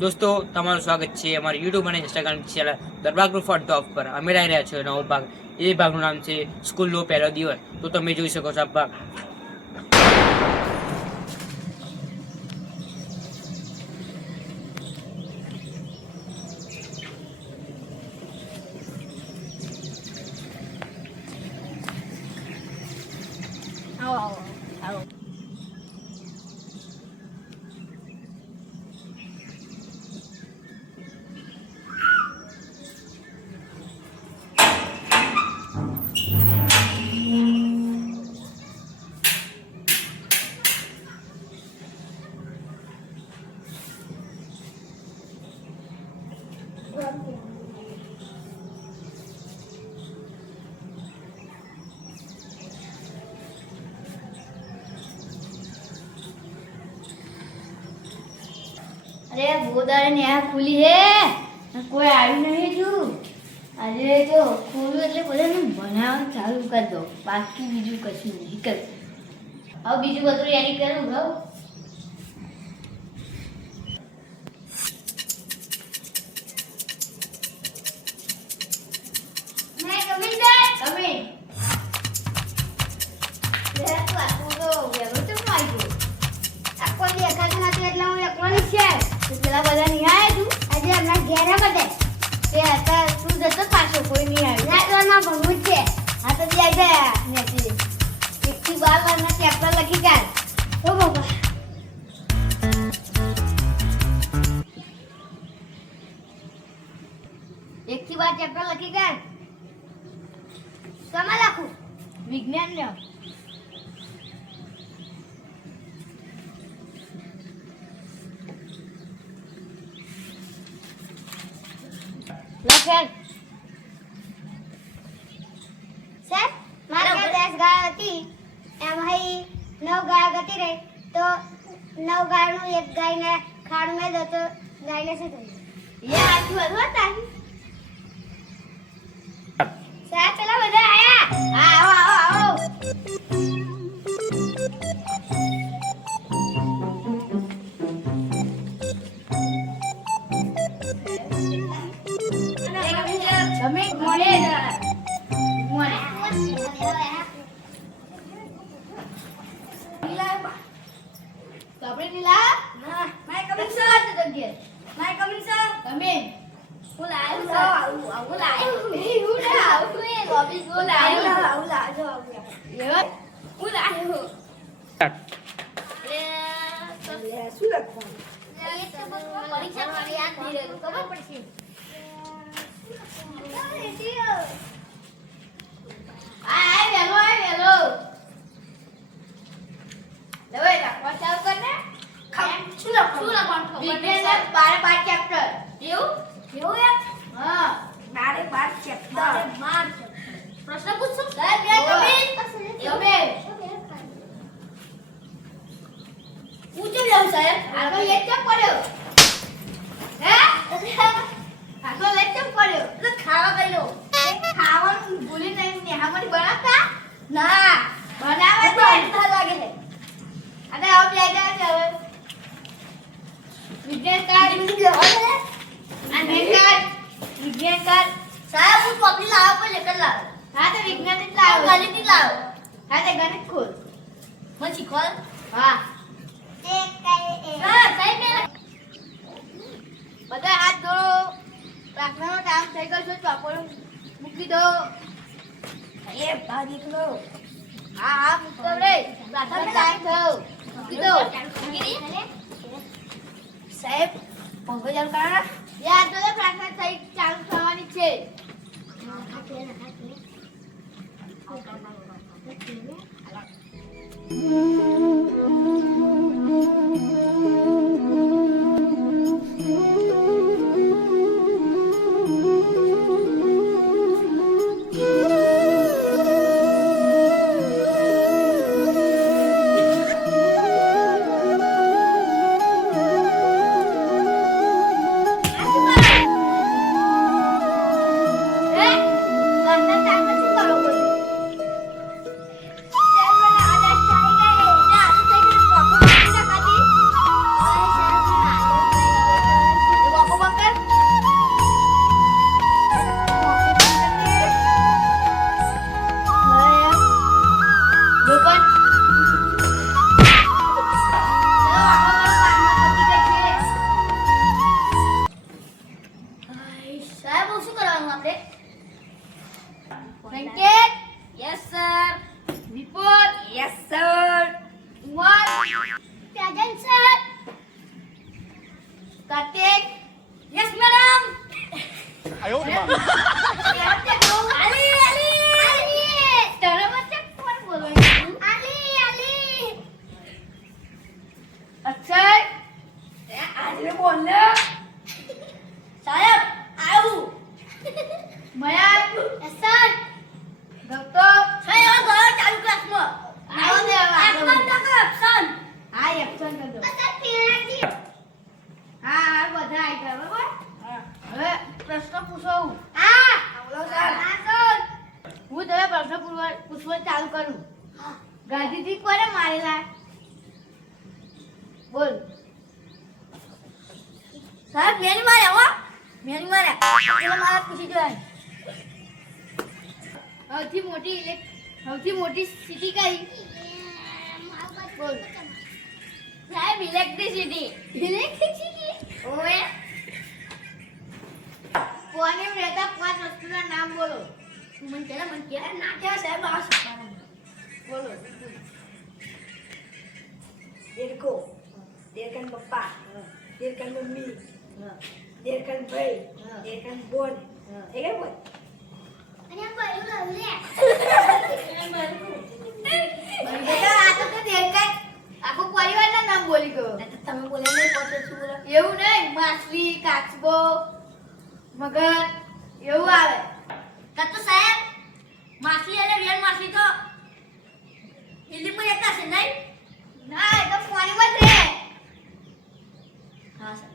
દોસ્તો તમારું સ્વાગત છે અમારી યુટ્યુબ અને ઇન્સ્ટાગ્રામ ચેનલ દરબાર ગ્રુપ ફોર ટોપ પર. અમે રહી રહ્યા છો નવો ભાગ. એ ભાગનું નામ છે સ્કૂલનો પહેલો દિવસ. તો તમે જોઈ શકો છો આ ભાગ. अरे वो दारे नया खुली है कोई आई नहीं जू अरे तो खोलू એટલે બધાને બનાવવાનું ચાલુ કરી દો બાકી બીજું કશું નહીં કર હવે બીજું બધું રેડી કરું ગો મેં કમિંગ સર કમિંગ લે તો આખો વેલો તો આવી ગયો આ કોઈ દેખાતું નથી એટલે હું એકલો છે પેલા બધા નહીં આવ્યા તું આજે હમણાં ઘેરે બધે તે હતા તું જતો પાછો કોઈ નહીં આવ્યું રાતમાં ભણવું છે આ તો બી ગયા નથી 1 થી 12 વારના ચેપ્ટર લખી કાઢ ઓ બાબા 1 થી 12 ચેપ્ટર લખી કાઢ કમા લખું વિજ્ઞાન ને લખેલ સર મારા 10 ગાય હતી એમાં 9 ગાય ગતી રહી તો 9 ગાયનું એક ગાયને ખાડ મેં દો તો ગાયને શું થયું એ આટલું બધું હતા સર પેલા બધા આયા હા આવો આવો આવો તમે મોડે મોડે કપડે નીલા ના માય કમિંગ સર તો દે માય કમિંગ સર તમે હું લાયો સર હું લાયો હું લાયો તું એ ઓફિસ હું લાયો હું લાયો હું લાયો લે શું લખવાનું પરીક્ષા માં યાદ નહીં રહેલું ખબર પડશે પ્રશ્ન પૂછો પૂછો સાહેબ આગળ લેક્ચર પડ્યો હે આગળ લેક્ચર પડ્યો એટલે ખાવા ગયો ખાવાનું ભૂલી નહીં નેહામાંથી બનાવતા ના બનાવે તો એટલા લાગે છે અને આવ લઈ જાય છે હવે વિજ્ઞાન કાર્ડ અને કાર્ડ વિજ્ઞાન કાર્ડ સાહેબ હું કોપી લાવ પર લેકર લાવ હા તો વિજ્ઞાન જ લાવ ગણિત જ લાવ હા તો ગણિત ખોલ મને શીખવાડ હા એક કઈ હા સહી ને બધા હાથ ધોળો પ્રાર્થનાનો ટાઈમ થઈ ગયો છે ચોપડો મૂકી દો એ બહાર નીકળો હા હા મૂકો રે પ્રાર્થનાનો ટાઈમ થયો મૂકી દો સાહેબ પંખો ચાલુ કરો યાર તો પ્રાર્થના થઈ ચાલુ થવાની છે કાર્તિક યસ મેડમ 哎呦我的妈！ આલી આલી તારા વચ્ચે કોણ બોલવાનું આલી આલી અક્ષય આજે બોલ ને સાહેબ આવું મયાક સર ભક્તો સાહેબ ગયો ચાલુ ક્લાસમાં આવો દે એક્શન ટકો એક્શન હા એક્શન કરજો હા બધા આવી ગયા બરાબર હવે પ્રશ્ન પૂછો હા બોલો સર હા સર હું તમે પ્રશ્ન પૂછવા ચાલુ કરું ગાંધીજી કોને મારેલા બોલ સાહેબ મેની માર્યા હો મેની માર્યા ચલો મારા પૂછી જોય સૌથી મોટી સિટી કઈ બોલ સાહેબ ઇલેક્ટ્રિસિટી ઓએ કોને રહેતા 5 વસ્તુના નામ બોલો મને કે ના કે સાહેબ આ શકવાનું બોલો દેરકો દેરકન પપ્પા દેરકન મમ્મી દેરકન ભાઈ દેરકન બોન થઈ ગયું બોલ અને બોલું બેટા આ તો તે દેખાય આખો પરિવારના નામ બોલી ગયો તમે બોલે નહીં પોતે શું બોલો એવું નહીં માછલી કાચબો મગર એવું આવે તો સાહેબ માછલી અને વેલ માછલી તો હિન્દીમાં રહેતા છે નહીં ના એ તો પાણીમાં જ રહે હા સર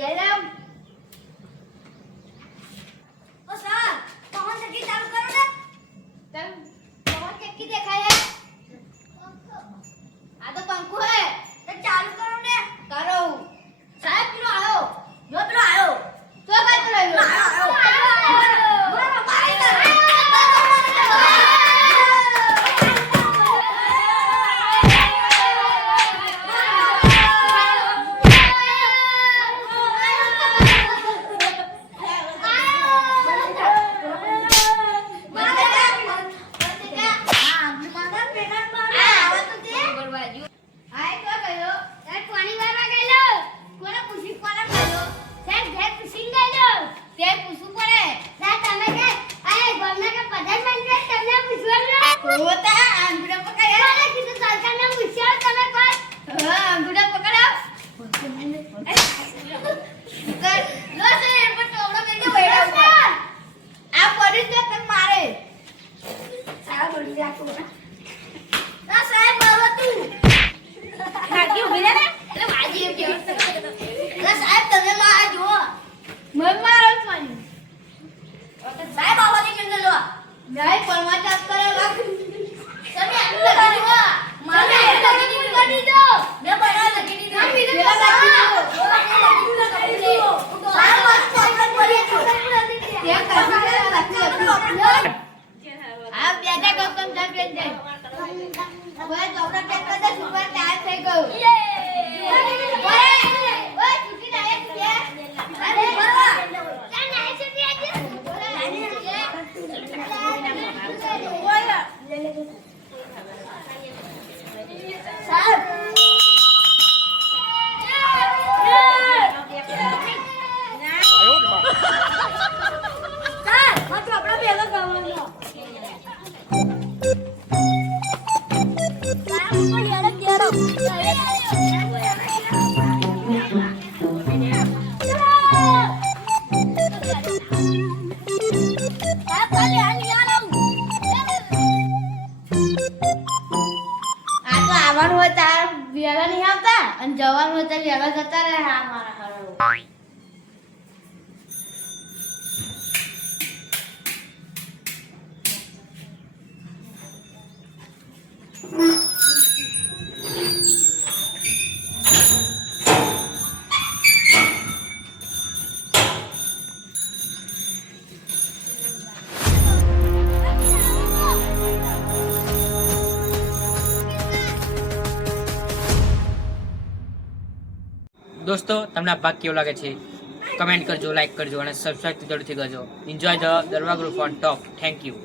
યરમ ઓ સર પવન ચક્કી ચાલુ કરો ને તમ પવન ચક્કી દેખાય આ તો પંખો હે તો ચાલુ કરો ને કરો સાહેબ પેલો આયો જો પેલો આયો તો કઈ પેલો આયો જવાનું હોય તાર વેલા નહીં આવતા અને જવાનું હોય તાર વેલા જતા રહે. હા મારા હારો દોસ્તો તમને આ ભાગ કેવો લાગે છે કમેન્ટ કરજો, લાઈક કરજો અને સબસ્ક્રાઇબ જરૂરથી કરજો. એન્જોય ધ દરવા group on top. Thank you.